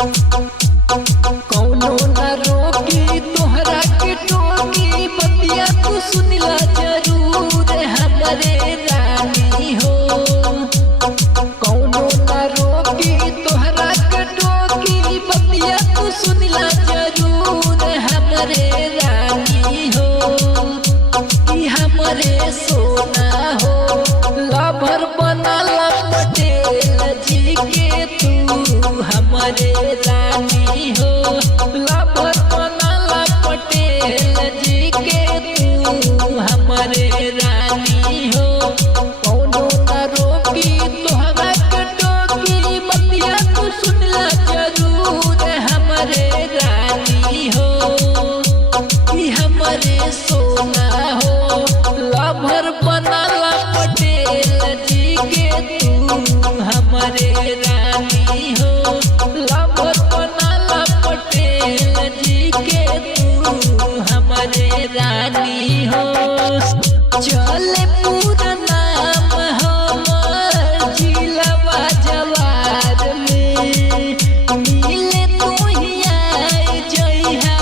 कौनो न रोकी तोहरा के टोकी बतिया तू सुनिला जरूर हमरे रानी हो। कौनो न रोकी तोहरा के टोकी बतिया तू सुनिला जरूर हमरे रानी हो। ई हमरे सोना हो लभर बनला पटेल जी के तू हमरे रानी हो। लभर बनला पटेल जी के तू हमरे रानी हो। कौनो न रोकी तोहरा के टोकी बतिया तू सुनला जरूर हमरे रानी हो। ई हमरे सोना हो लभर बनला पटेल जी के तू हमरे रानी हो। लभर बनला पटेल जी के तू हमरे रानी हो। चले पूरा नाम हमर जिलवा जवार में मिले तू ही आई जइहा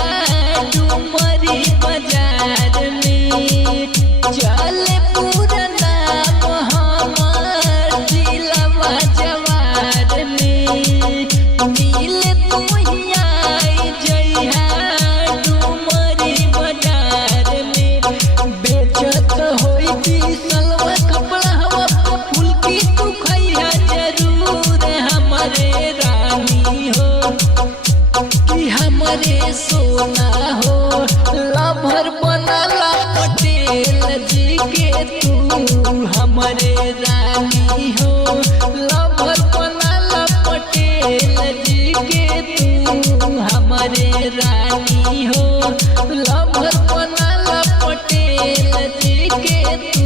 डुमरी बाजार में। चले पूरा नाम हमर जिलवा जवार में मिले तू ही आई जइहा डुमरी बाजार में। बेचत होई सलवा कपड़ा हवा फूल की तू खइहा जरूर हमरे रानी हो। कि हमरे सोना हो लभर बनला पटेल जी के तू हमरे रानी हो। लभर बनला पटेल जी के तू हमरे रानी हो। लभर बनला पटेल जी के